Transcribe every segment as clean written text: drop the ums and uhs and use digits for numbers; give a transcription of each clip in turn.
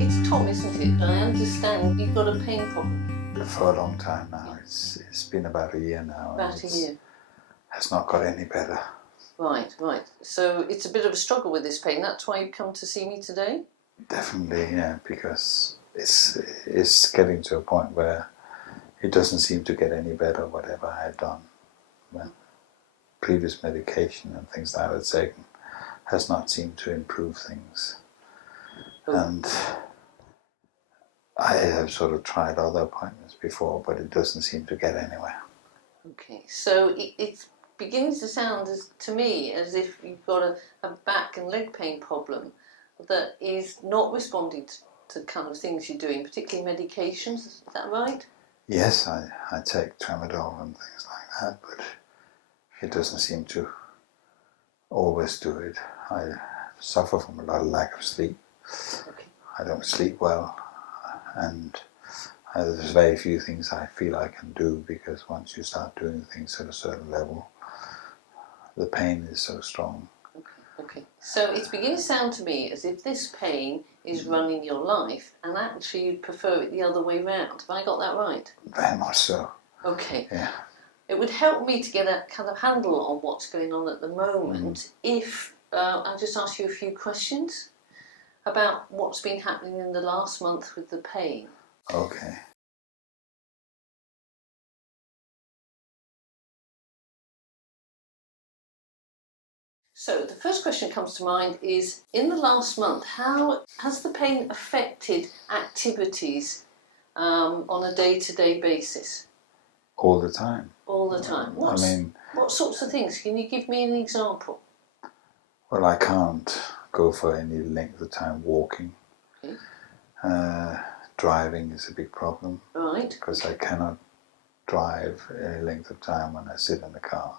It's Tom, isn't it? I understand you've got a pain problem. For a long time now. It's been about a year now. About a year. Has not got any better. Right. So it's a bit of a struggle with this pain. That's why you've come to see me today? Definitely, yeah, because it's getting to a point where it doesn't seem to get any better, whatever I had done. Well, previous medication and things that I had taken has not seemed to improve things. Oh. And I have sort of tried other appointments before, but it doesn't seem to get anywhere. Okay, so it's beginning to sound to me as if you've got a back and leg pain problem that is not responding to kind of things you're doing, particularly medications. Is that right? Yes, I take tramadol and things like that, but it doesn't seem to always do it. I suffer from a lot of lack of sleep. Okay. I don't sleep well, and there's very few things I feel I can do, because once you start doing things at a certain level, the pain is so strong. Okay. So it's beginning to sound to me as if this pain is running your life, and actually you'd prefer it the other way round. Have I got that right? Very much so. Okay. Yeah. It would help me to get a kind of handle on what's going on at the moment if I just ask you a few questions about what's been happening in the last month with the pain. Okay. So the first question that comes to mind is, in the last month, how has the pain affected activities on a day-to-day basis? All the time. All the time? What sorts of things? Can you give me an example? Well, I can't go for any length of time walking. Okay. Driving is a big problem. Right. Because I cannot drive any length of time when I sit in the car.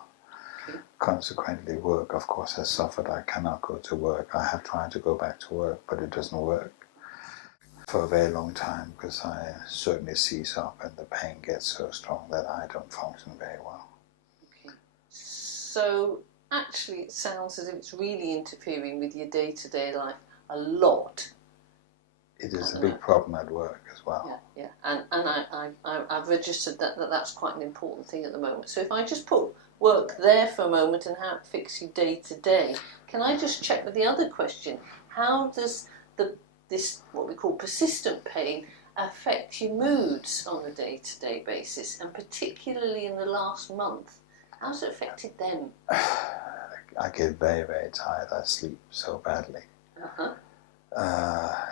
Okay. Consequently, work, of course, has suffered. I cannot go to work. I have tried to go back to work, but it doesn't work for a very long time, because I certainly seize up and the pain gets so strong that I don't function very well. Okay. So actually it sounds as if it's really interfering with your day-to-day life a lot. It is a big problem at work as well. Yeah. And I've registered that's quite an important thing at the moment. So if I just put work there for a moment and how it affects you day to day, can I just check with the other question? How does this what we call persistent pain affect your moods on a day-to-day basis, and particularly in the last month? How's it affected them? I get very, very tired. I sleep so badly. Uh-huh.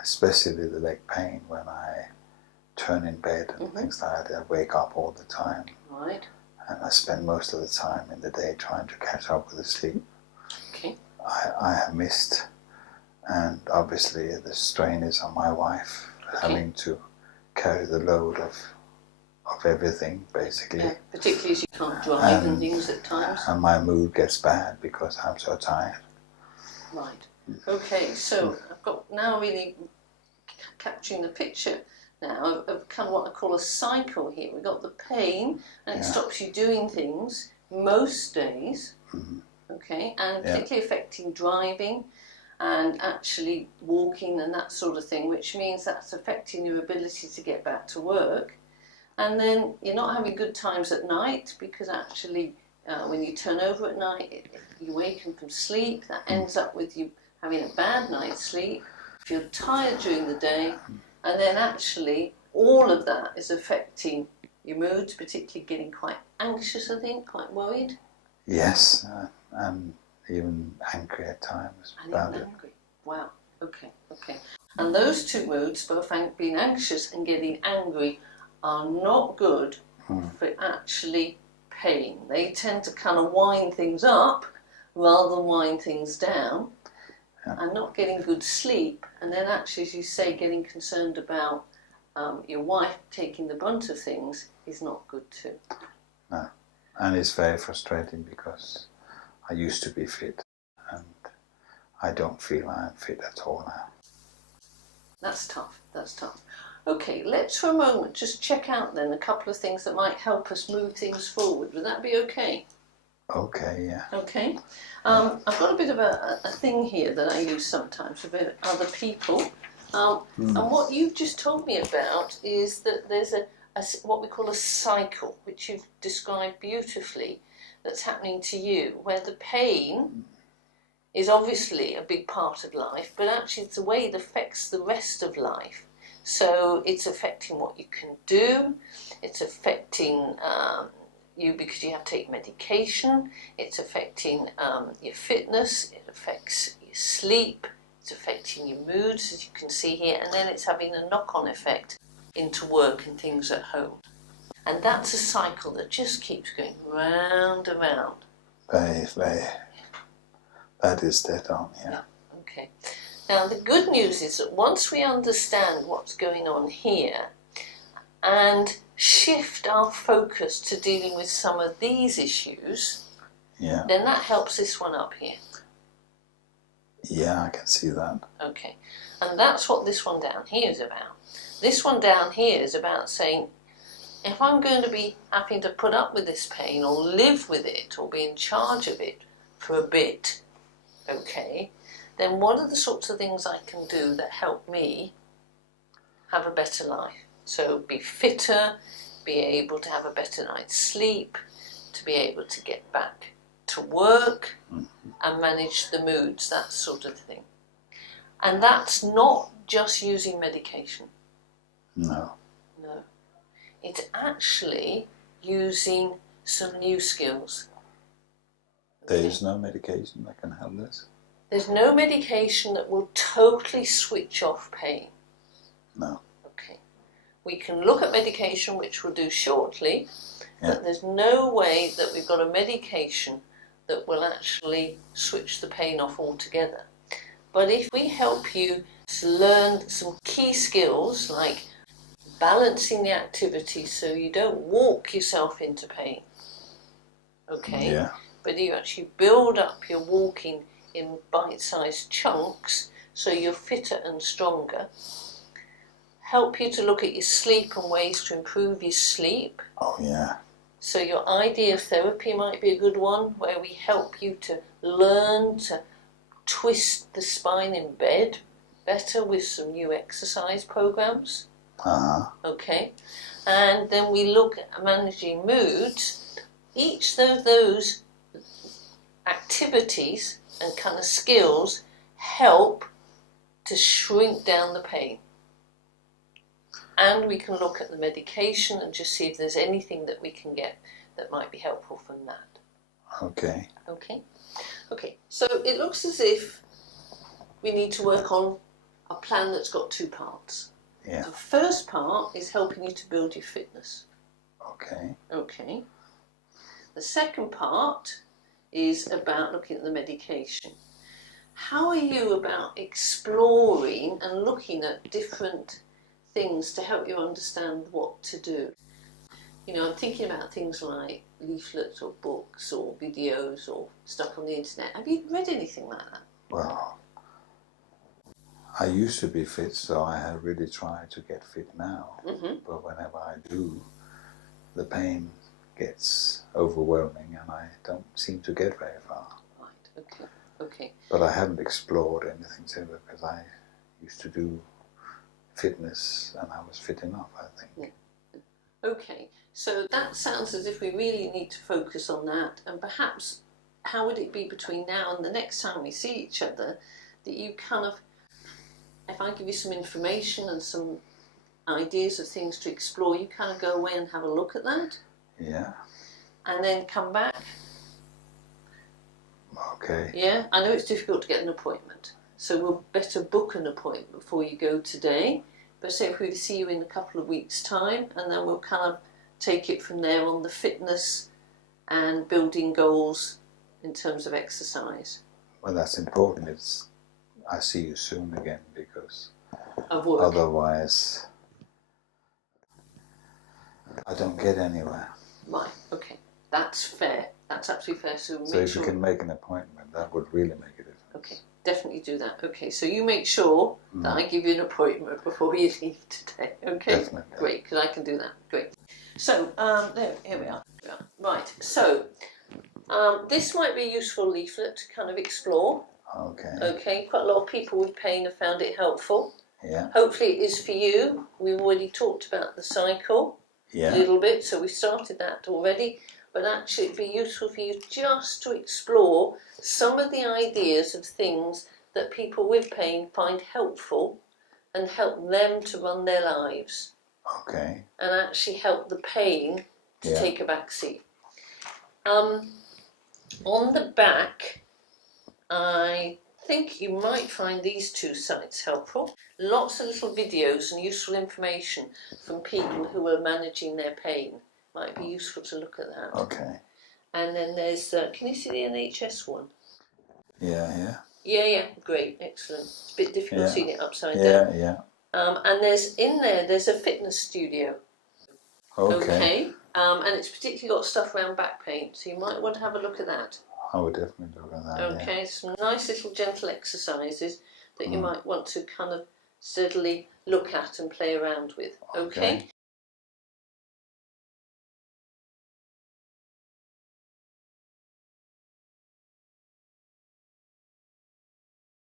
Especially the leg pain when I turn in bed and things like that. I wake up all the time. Right. And I spend most of the time in the day trying to catch up with the sleep. Okay. I have missed, and obviously the strain is on my wife, having to carry the load of everything, basically. Yeah, particularly as you can't drive and things at times. And my mood gets bad because I'm so tired. Right. Okay, so I've got now really capturing the picture now of kind of what I call a cycle here. We've got the pain, and it stops you doing things most days, okay, and particularly affecting driving and actually walking and that sort of thing, which means that's affecting your ability to get back to work. And then you're not having good times at night, because actually when you turn over at night, you awaken from sleep. That ends up with you having a bad night's sleep, feel tired during the day, and then actually all of that is affecting your moods, particularly getting quite anxious, I think, quite worried. Yes, and even angry at times about it. Angry. Wow, okay. And those two moods, both being anxious and getting angry, are not good for actually pain. They tend to kind of wind things up rather than wind things down. And not getting good sleep, and then actually, as you say, getting concerned about your wife taking the brunt of things is not good too. No, and it's very frustrating because I used to be fit, and I don't feel I'm fit at all now. That's tough. Okay, let's for a moment just check out then a couple of things that might help us move things forward. Would that be okay? Okay, yeah. Okay. I've got a bit of a thing here that I use sometimes with other people. And what you've just told me about is that there's a what we call a cycle, which you've described beautifully, that's happening to you, where the pain is obviously a big part of life, but actually it's the way it affects the rest of life. So it's affecting what you can do, it's affecting you because you have to take medication, it's affecting your fitness, it affects your sleep, it's affecting your moods, as you can see here, and then it's having a knock-on effect into work and things at home. And that's a cycle that just keeps going round and round. That is dead on, yeah. Okay. Now the good news is that once we understand what's going on here and shift our focus to dealing with some of these issues, Yeah. then that helps this one up here. Yeah, I can see that. Okay. And that's what this one down here is about. This one down here is about saying, if I'm going to be having to put up with this pain or live with it or be in charge of it for a bit, okay, then what are the sorts of things I can do that help me have a better life? So be fitter, be able to have a better night's sleep, to be able to get back to work and manage the moods, that sort of thing. And that's not just using medication. No. No. It's actually using some new skills. There is no medication that can help this? There's no medication that will totally switch off pain. No. Okay. We can look at medication, which we'll do shortly, Yeah. but there's no way that we've got a medication that will actually switch the pain off altogether. But if we help you to learn some key skills like balancing the activity so you don't walk yourself into pain, okay? Yeah. But you actually build up your walking in bite-sized chunks so you're fitter and stronger. Help you to look at your sleep and ways to improve your sleep. Oh, yeah. So your idea of therapy might be a good one, where we help you to learn to twist the spine in bed better with some new exercise programs. Uh-huh. Okay, and then we look at managing moods. Each of those activities and kind of skills help to shrink down the pain. And we can look at the medication and just see if there's anything that we can get that might be helpful from that. Okay. Okay. Okay, so it looks as if we need to work on a plan that's got two parts. Yeah. The first part is helping you to build your fitness. Okay. Okay. The second part is about looking at the medication. How are you about exploring and looking at different things to help you understand what to do? You know, I'm thinking about things like leaflets or books or videos or stuff on the internet. Have you read anything like that? Well, I used to be fit, so I have really tried to get fit now. Mm-hmm. But whenever I do, the pain gets overwhelming and I don't seem to get very far. Right, okay, okay. But I haven't explored anything to it because I used to do fitness and I was fit enough, I think. Yeah. Okay, so that sounds as if we really need to focus on that, and perhaps how would it be between now and the next time we see each other that you kind of, if I give you some information and some ideas of things to explore, you kind of go away and have a look at that? Yeah. And then come back? Okay. Yeah, I know it's difficult to get an appointment, so we'll better book an appointment before you go today. But say if we see you in a couple of weeks' time, and then we'll kind of take it from there on the fitness and building goals in terms of exercise. Well, that's important. I see you soon again because Of work. otherwise I don't get anywhere. Right, okay. That's fair. That's absolutely fair. So So make if sure. you can make an appointment, that would really make a difference. Okay. definitely do that. Okay, so you make sure that I give you an appointment before you leave today. Okay, Definitely. great, because I can do that. Great. So here we are. Right. So this might be a useful leaflet to kind of explore. Okay. Okay, quite a lot of people with pain have found it helpful. Yeah. Hopefully it is for you. We've already talked about the cycle a little bit, so we started that already. But actually it'd be useful for you just to explore some of the ideas of things that people with pain find helpful and help them to run their lives. Okay. And actually help the pain to take a back seat. On the back, I think you might find these two sites helpful. Lots of little videos and useful information from people who are managing their pain. Might be useful to look at that. Okay. And then there's, can you see the NHS one? Yeah. Yeah, great, excellent. It's a bit difficult seeing it upside down. Yeah. And there's a fitness studio. Okay. And it's particularly got stuff around back pain, so you might want to have a look at that. I would definitely look at that. Okay, some nice little gentle exercises that you might want to kind of steadily look at and play around with. Okay.